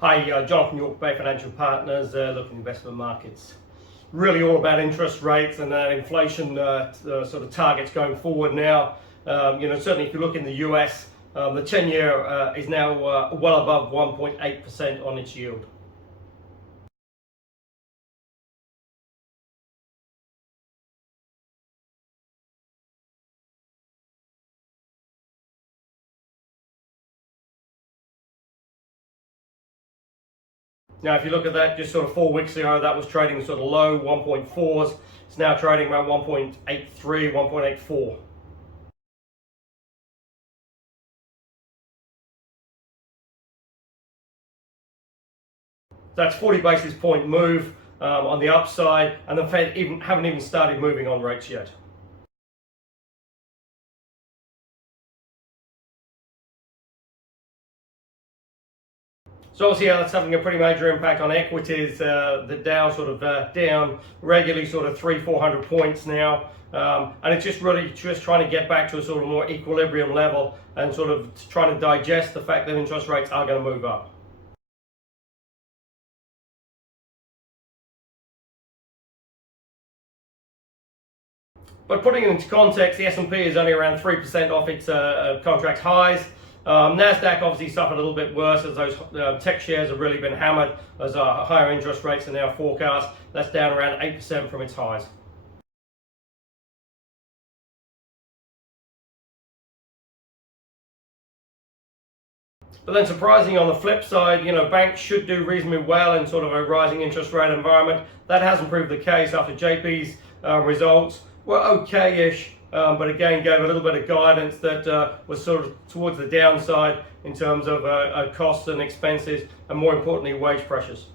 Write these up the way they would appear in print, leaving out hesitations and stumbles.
Hi, Jonathan York, Bay Financial Partners, looking at investment markets. Really all about interest rates and inflation sort of targets going forward now. Certainly if you look in the US, the 10-year is now well above 1.8% on its yield. Now, if you look at that, just sort of 4 weeks ago, that was trading sort of low 1.4s. It's now trading around 1.83, 1.84. That's 40 basis point move on the upside, and the Fed haven't even started moving on rates yet. So obviously, that's having a pretty major impact on equities. The Dow sort of down regularly, sort of 300-400 points now, and it's just really just trying to get back to a sort of more equilibrium level and sort of trying to digest the fact that interest rates are going to move up. But putting it into context, the S&P is only around 3% off its contract highs. Nasdaq obviously suffered a little bit worse as those tech shares have really been hammered as higher interest rates are now forecast. That's down around 8% from its highs. But then surprisingly on the flip side, banks should do reasonably well in sort of a rising interest rate environment. That hasn't proved the case after JP's results were okay-ish, but again gave a little bit of guidance that was sort of towards the downside in terms of costs and expenses, and more importantly, wage pressures.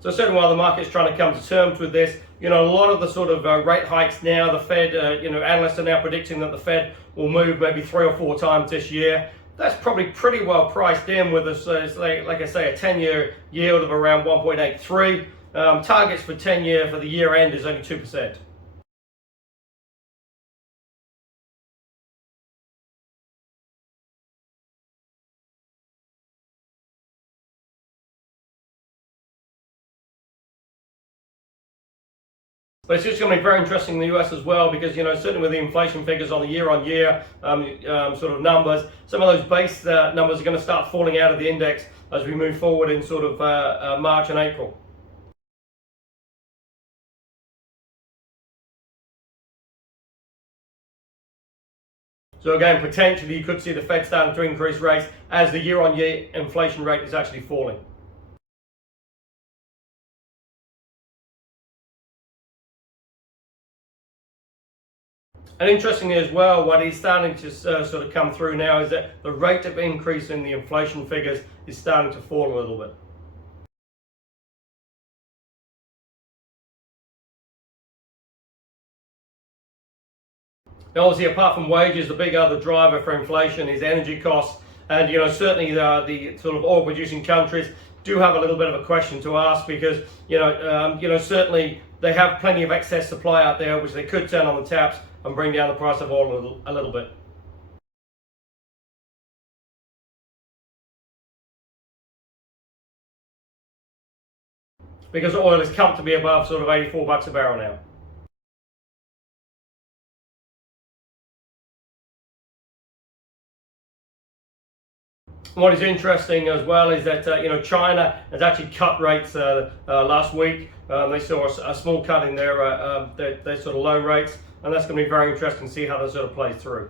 So certainly while the market's trying to come to terms with this, a lot of the sort of rate hikes now, the Fed, analysts are now predicting that the Fed will move maybe 3 or 4 times this year. That's probably pretty well priced in with us, like I say, a 10-year yield of around 1.83. Targets for 10-year for the year end is only 2%. But it's just going to be very interesting in the US as well because, certainly with the inflation figures on the year-on-year sort of numbers, some of those base numbers are going to start falling out of the index as we move forward in sort of March and April. So again, potentially you could see the Fed starting to increase rates as the year-on-year inflation rate is actually falling. And interestingly as well, what is starting to sort of come through now is that the rate of increase in the inflation figures is starting to fall a little bit. Now, obviously, apart from wages, the big other driver for inflation is energy costs. And certainly the sort of oil-producing countries do have a little bit of a question to ask because certainly they have plenty of excess supply out there, which they could turn on the taps and bring down the price of oil a little bit. Because oil is comfortably above sort of $84 a barrel now. What is interesting as well is that China has actually cut rates last week. They saw a small cut in their sort of loan rates, and that's going to be very interesting to see how that sort of plays through.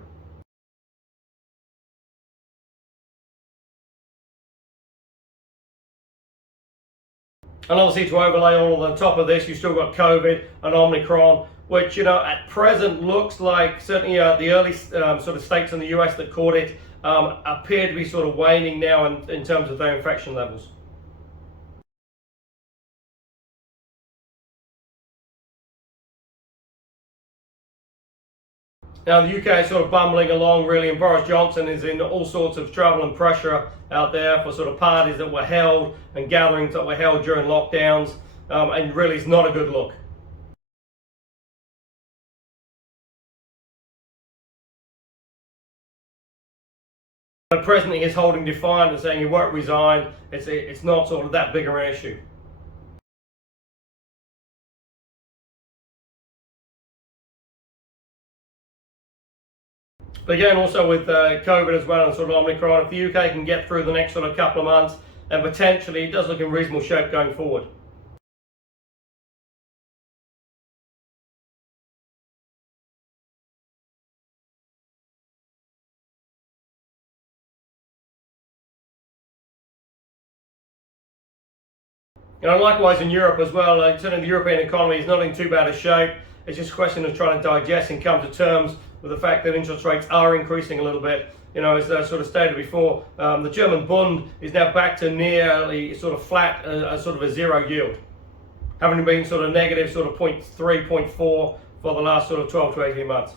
And obviously, to overlay all on top of this, you've still got COVID and Omicron, which at present looks like certainly the early sort of states in the US that caught it appear to be sort of waning now in terms of their infection levels. Now the UK is sort of bumbling along really, and Boris Johnson is in all sorts of trouble and pressure out there for sort of parties that were held and gatherings that were held during lockdowns, and really it's not a good look. But presently he's holding defiant and saying he won't resign. It's not sort of that big of an issue. But again, also with COVID as well and sort of Omicron, if the UK can get through the next sort of couple of months, then potentially it does look in reasonable shape going forward. Likewise in Europe as well, certainly the European economy is not in too bad a shape. It's just a question of trying to digest and come to terms with the fact that interest rates are increasing a little bit. As I sort of stated before, the German Bund is now back to nearly sort of flat, sort of a zero yield, having been sort of negative sort of 0.3, 0.4 for the last sort of 12 to 18 months.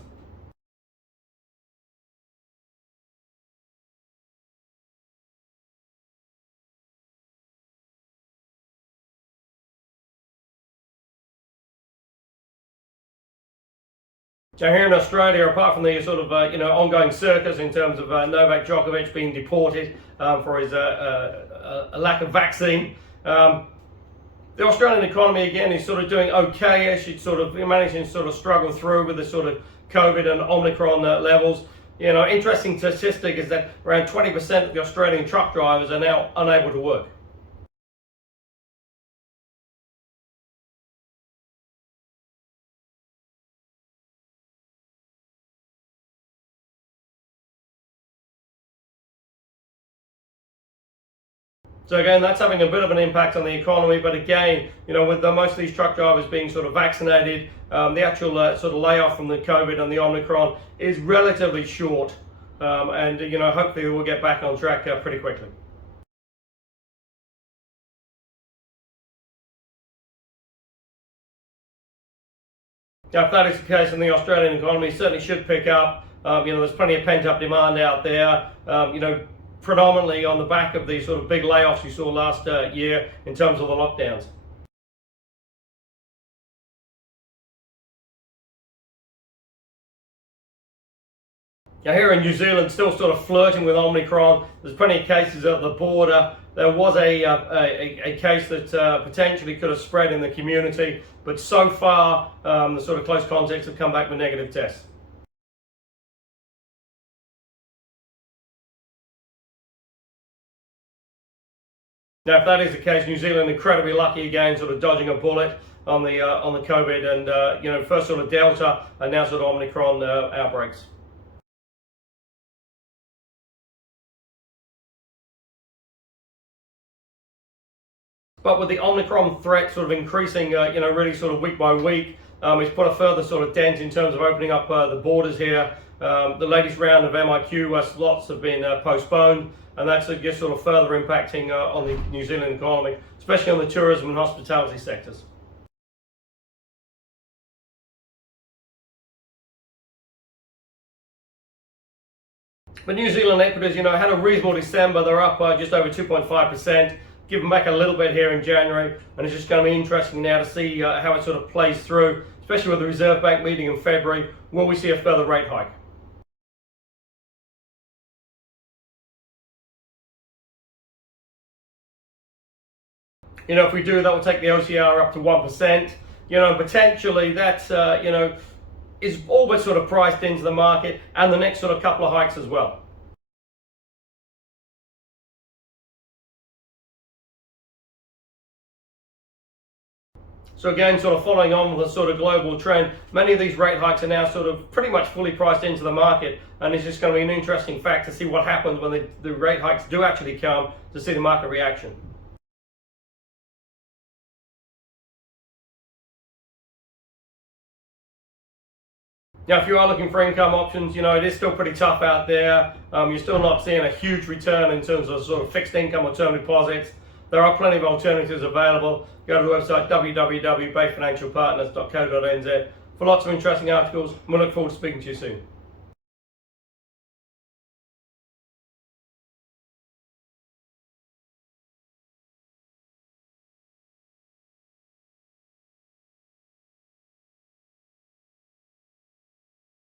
So here in Australia, apart from the sort of ongoing circus in terms of Novak Djokovic being deported for his a lack of vaccine, the Australian economy again is sort of doing okay-ish. It's sort of managing to sort of struggle through with the sort of COVID and Omicron levels. Interesting statistic is that around 20% of the Australian truck drivers are now unable to work. So again, that's having a bit of an impact on the economy. But again, with most of these truck drivers being sort of vaccinated, the actual sort of layoff from the COVID and the Omicron is relatively short. And hopefully we'll get back on track pretty quickly. Now, if that is the case, then the Australian economy certainly should pick up. There's plenty of pent-up demand out there. Predominantly on the back of the sort of big layoffs you saw last year in terms of the lockdowns. Now here in New Zealand, still sort of flirting with Omicron. There's plenty of cases at the border. There was a case that potentially could have spread in the community, but so far the sort of close contacts have come back with negative tests. Now, if that is the case, New Zealand incredibly lucky again, sort of dodging a bullet on the COVID and first sort of Delta and now sort of Omicron outbreaks. But with the Omicron threat sort of increasing, really sort of week by week, it's put a further sort of dent in terms of opening up the borders here. The latest round of MIQ slots have been postponed, and that's just sort of further impacting on the New Zealand economy, especially on the tourism and hospitality sectors. But New Zealand equities, had a reasonable December. They're up by just over 2.5%. Give them back a little bit here in January, and it's just going to be interesting now to see how it sort of plays through, especially with the Reserve Bank meeting in February. Will we see a further rate hike? If we do, that will take the OCR up to 1%. Potentially that's, is all but sort of priced into the market, and the next sort of couple of hikes as well. So again, sort of following on with the sort of global trend, many of these rate hikes are now sort of pretty much fully priced into the market, and it's just going to be an interesting fact to see what happens when the rate hikes do actually come, to see the market reaction. Now, if you are looking for income options, it is still pretty tough out there. You're still not seeing a huge return in terms of sort of fixed income or term deposits. There are plenty of alternatives available. Go to the website www.bayfinancialpartners.co.nz for lots of interesting articles. We look forward to speaking to you soon.